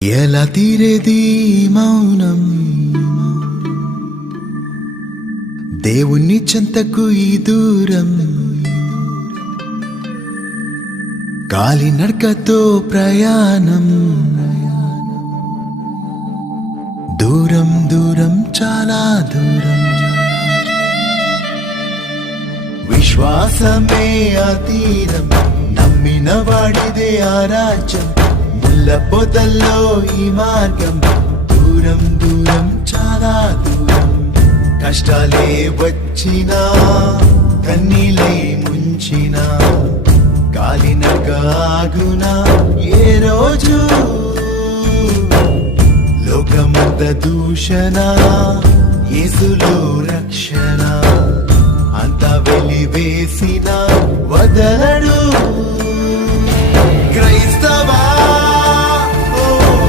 ఎలా తీరేది మౌనం దేవుని చెంతకు ఈ దూరం గాలి నడకతో ప్రయాణం దూరం దూరం చాలా దూరం విశ్వాసమే అతీరం నమ్మిన వాడిదే ఆ రాజ్యం ముళ్ళ పొదల్లో ఈ మార్గం దూరం దూరం చాలా దూరం కష్టాలే వచ్చినా కన్నీలై ముంచినా కాలినగాగునా ఏ రోజు లోకమంత దూషణ యేసులో రక్షణ అంత వెలివేసిన వదలడు